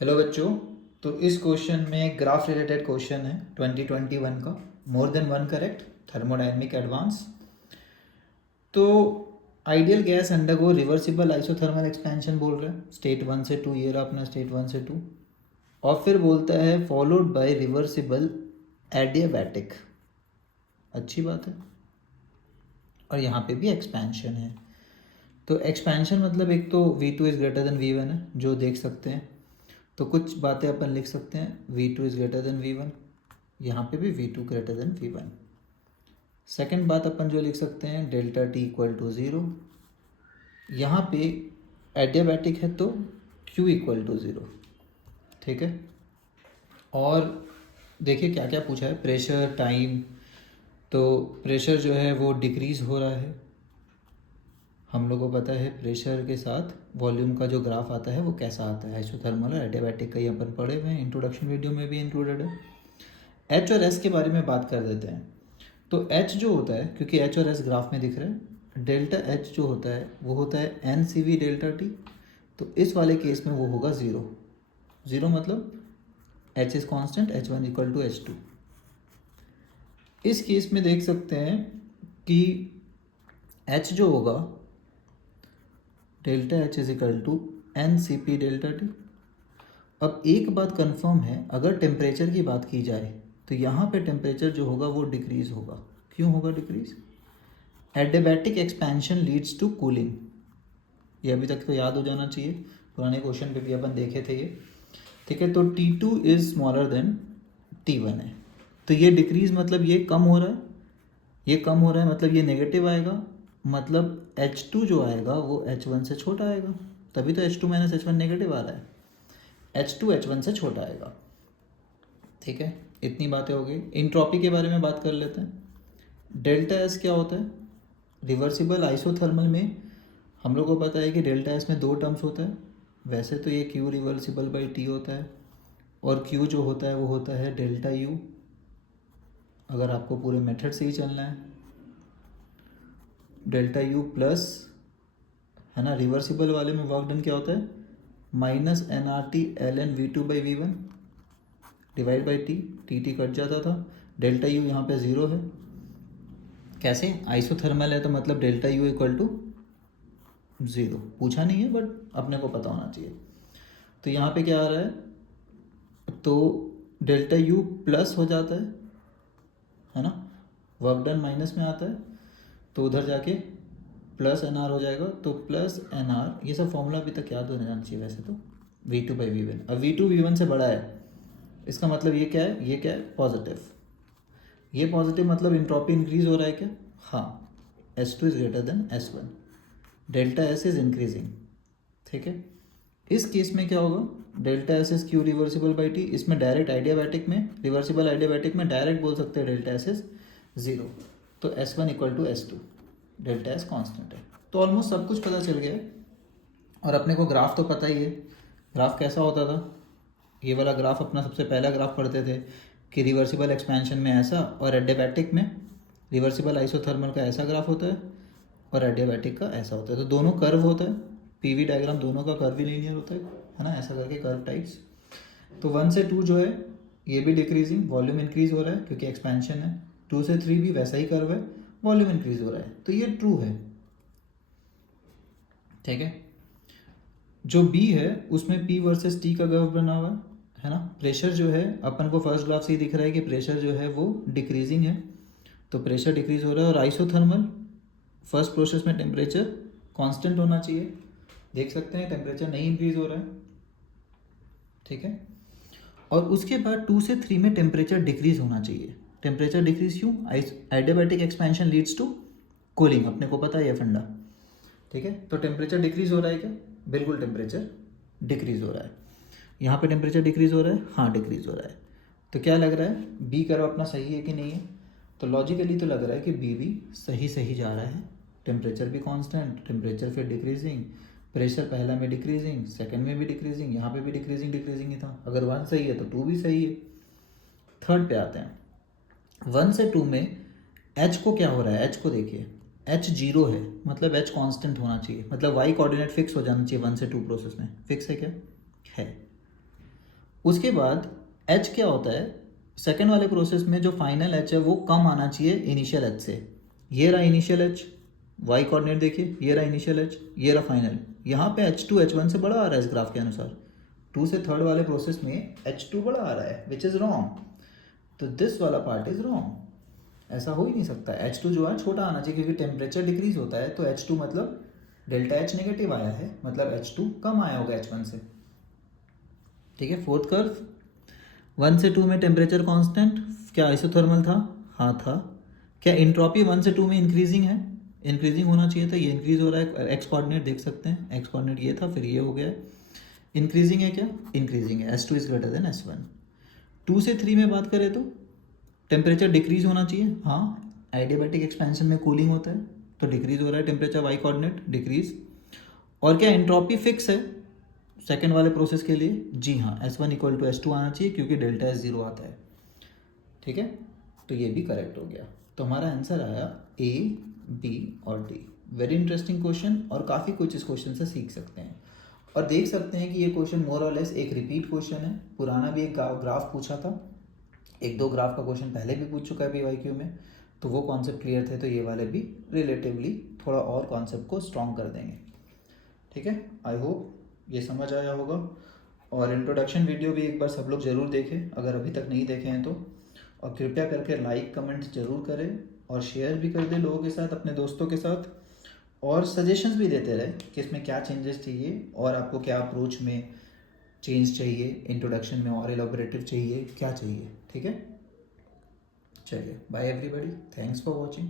Hello बच्चों। तो इस क्वेश्चन में ग्राफ रिलेटेड क्वेश्चन है 2021 का। More than one correct, thermodynamic advance. तो ideal gas undergo reversible isothermal expansion बोल रहा है, स्टेट 1 से 2, ये रहा अपना स्टेट 1 से 2। और फिर बोलता है फॉलोड बाय रिवर्सिबल एडियाबैटिक। अच्छी बात है। और यहाँ पे भी एक्सपेंशन है। तो एक्सपेंशन मतलब एक तो V2 is greater then V1 है, जो देख सकते हैं। तो कुछ बातें अपन लिख सकते हैं, V2 is greater then V1, यहाँ पे भी V2 greater than V1। Second बात अपन जो लिख सकते हैं, डेल्टा T इक्वल टू 0। यहाँ पे एडियाबैटिक है तो Q इक्वल टू 0। ठीक है। और देखिए क्या क्या पूछा है, प्रेशर, टाइम। तो प्रेशर जो है वो डिक्रीज़ हो रहा है। हम लोग को पता है प्रेशर के साथ वॉल्यूम का जो ग्राफ आता है वो कैसा आता है, आइसोथर्मल और एडियाबैटिक का, ये अपन पढ़े हुए हैं, इंट्रोडक्शन वीडियो में भी इंक्लूडेड है। एच और एस के बारे में बात कर देते हैं। तो एच जो होता है, क्योंकि एच और एस ग्राफ में दिख रहा है, डेल्टा एच जो होता है वो होता है N C V delta T. तो इस वाले केस में वो होगा ज़ीरो। ज़ीरो मतलब H is constant, H one equal to H two. इस केस में देख सकते हैं कि एच जो होगा, delta H is equal to N C P delta T. अब एक बात कंफर्म है, अगर टेम्परेचर की बात की जाए तो यहाँ पे टेम्परेचर जो होगा वो डिक्रीज़ होगा। क्यों होगा decrease? Adiabatic expansion leads to cooling. ये अभी तक तो याद हो जाना चाहिए, पुराने क्वेश्चन पे भी अपन देखे थे ये। ठीक है। तो T2 is smaller than T1 है। तो ये डिक्रीज़ मतलब ये कम हो रहा है, ये कम हो रहा है मतलब ये नेगेटिव आएगा, मतलब H2 जो आएगा वो H1 से छोटा आएगा। तभी तो H2 माइनस H1 नेगेटिव आ रहा है। H2 H1 से छोटा आएगा। ठीक है, इतनी बातें हो गई। इंट्रॉपी के बारे में बात कर लेते हैं। डेल्टा एस क्या होता है? रिवर्सिबल आइसोथर्मल में हम लोग को पता है कि डेल्टा एस में दो टर्म्स होता है। वैसे तो ये क्यू रिवर्सिबल बाई टी होता है, और क्यू जो होता है वो होता है डेल्टा यू, अगर आपको पूरे मेथड से ही चलना है। डेल्टा यू प्लस, है ना, रिवर्सिबल वाले में वर्क डन क्या होता है, minus N R T L N V two by V one divide by T, T T कट जाता था। डेल्टा यू यहाँ पे ज़ीरो है। कैसे? आइसोथर्मल है तो मतलब delta U equal to zero. पूछा नहीं है बट अपने को पता होना चाहिए। तो यहाँ पे क्या आ रहा है, तो डेल्टा यू प्लस हो जाता है ना, वर्क डन माइनस में आता है, तो उधर जाके प्लस एन आर हो जाएगा। तो प्लस एन आर, ये सब फॉर्मूला अभी तक याद हो जाना चाहिए वैसे तो, V two by V one. अब वी टू वी वन से बड़ा है, इसका मतलब ये क्या है, ये क्या है, पॉजिटिव। ये पॉजिटिव मतलब इंट्रॉपी इंक्रीज हो रहा है क्या? हाँ, S two is greater than S one, delta S is increasing. ठीक है। इस केस में क्या होगा, delta S is Q reversible by T. इसमें डायरेक्ट आइडियाबैटिक में, रिवर्सिबल आइडियाबैटिक में डायरेक्ट बोल सकते हैं डेल्टा एस इज ज़ीरो। तो S one equal to S two, delta S constant है। तो ऑलमोस्ट सब कुछ पता चल गया है। और अपने को ग्राफ तो पता ही है, ग्राफ कैसा होता था। ये वाला ग्राफ अपना सबसे पहला ग्राफ पढ़ते थे कि रिवर्सिबल एक्सपेंशन में ऐसा, और एडियाबैटिक में, रिवर्सिबल आइसोथर्मल का ऐसा ग्राफ होता है और एडियाबैटिक का ऐसा होता है। तो दोनों कर्व होता है, पीवी डायग्राम दोनों का कर्व ही लीनियर होता है ना, ऐसा करके कर्व टाइप्स। तो 1 से 2 जो है ये भी डिक्रीजिंग, वॉल्यूम इंक्रीज हो रहा है क्योंकि एक्सपेंशन है। 2 से 3 भी वैसा ही कर्व है, वॉल्यूम इंक्रीज हो रहा है, तो ये ट्रू है। ठीक है। जो बी है उसमें पी वर्सेस टी का कर्व बना हुआ है ना। प्रेशर जो है अपन को फर्स्ट ग्राफ से ही दिख रहा है कि प्रेशर जो है वो डिक्रीजिंग है, तो प्रेशर डिक्रीज हो रहा है। और आइसोथर्मल फर्स्ट प्रोसेस में टेम्परेचर कांस्टेंट होना चाहिए, देख सकते हैं टेम्परेचर नहीं इंक्रीज हो रहा है। ठीक है। और उसके बाद 2 से 3 में टेम्परेचर डिक्रीज होना चाहिए। टेम्परेचर डिक्रीज क्यों? Adiabatic expansion leads to cooling, अपने को पता है ये फंडा। ठीक है। तो टेम्परेचर डिक्रीज हो रहा है क्या? बिल्कुल टेम्परेचर डिक्रीज हो रहा है। यहाँ पे टेम्परेचर डिक्रीज हो रहा है, हाँ डिक्रीज हो रहा है। तो क्या लग रहा है, बी कर्व अपना सही है कि नहीं है? तो लॉजिकली तो लग रहा है कि बी भी सही सही जा रहा है। टेम्परेचर भी कांस्टेंट, टेम्परेचर फिर डिक्रीजिंग, प्रेशर पहला में डिक्रीजिंग, सेकंड में भी डिक्रीजिंग, यहाँ पे भी डिक्रीजिंग डिक्रीजिंग ही था। अगर 1 सही है तो 2 भी सही है। थर्ड पे आते हैं। 1 से 2 में एच को क्या हो रहा है, एच को देखिए, एच जीरो है मतलब एच कांस्टेंट होना चाहिए, मतलब वाई कोऑर्डिनेट फिक्स हो जाना चाहिए 1 से 2 प्रोसेस में। फिक्स है क्या? है। उसके बाद एच क्या होता है, सेकेंड वाले प्रोसेस में जो फाइनल एच है वो कम आना चाहिए इनिशियल एच से। ये रहा इनिशियल एच, वाई कोऑर्डिनेट देखिए, ये रहा इनिशियल एच, ये रहा फाइनल। यहाँ पे H2 H1 से बड़ा आ रहा है इस ग्राफ के अनुसार। 2 से 3rd वाले प्रोसेस में H2 बड़ा आ रहा है, विच इज़ रॉन्ग। तो दिस वाला पार्ट इज़ रॉन्ग, ऐसा हो ही नहीं सकता। H2 जो है छोटा आना चाहिए, क्योंकि टेम्परेचर डिक्रीज होता है तो H2 मतलब डेल्टा H नेगेटिव आया है, मतलब H2 कम आया होगा H1 से। ठीक है, फोर्थ कर्व, 1 से 2 में टेम्परेचर कांस्टेंट, क्या आइसोथर्मल था? हाँ था। क्या इंट्रॉपी 1 से 2 में इंक्रीजिंग है? इंक्रीजिंग होना चाहिए था, ये इंक्रीज हो रहा है। एक्स कोऑर्डिनेट देख सकते हैं, एक्स कोऑर्डिनेट ये था, फिर ये हो गया। इंक्रीजिंग है क्या? इंक्रीजिंग है, S2 is greater than S1। 2 से 3 में बात करें तो टेम्परेचर डिक्रीज होना चाहिए, हाँ। एडियाबैटिक एक्सपेंशन में कूलिंग होता है तो डिक्रीज हो रहा है टेम्परेचर, वाई कोऑर्डिनेट डिक्रीज। और क्या एंट्रोपी फिक्स है सेकेंड वाले प्रोसेस के लिए? जी हाँ, S1 इक्वल टू S2 आना चाहिए, क्योंकि डेल्टा S 0 आता है। ठीक है, तो ये भी करेक्ट हो गया। तो हमारा आंसर आया A, B और D। वेरी इंटरेस्टिंग क्वेश्चन, और काफ़ी कुछ इस क्वेश्चन से सीख सकते हैं। और देख सकते हैं कि ये क्वेश्चन मोर और लेस एक रिपीट क्वेश्चन है। पुराना भी एक ग्राफ पूछा था, 1-2 ग्राफ का क्वेश्चन पहले भी पूछ चुका है PYQ में, तो वो कॉन्सेप्ट क्लियर थे, तो ये वाले भी रिलेटिवली थोड़ा और कॉन्सेप्ट को स्ट्रॉन्ग कर देंगे। ठीक है, आई होप ये समझ आया होगा। और इंट्रोडक्शन वीडियो भी एक बार सब लोग ज़रूर देखें अगर अभी तक नहीं देखे हैं तो। और कृपया करके लाइक कमेंट ज़रूर करें, और शेयर भी कर दें लोगों के साथ, अपने दोस्तों के साथ। और सजेशंस भी देते रहे कि इसमें क्या चेंजेस चाहिए, और आपको क्या अप्रोच में चेंज चाहिए, इंट्रोडक्शन में और एलोबरेटिव चाहिए, क्या चाहिए। ठीक है, चलिए, bye everybody, thanks for watching.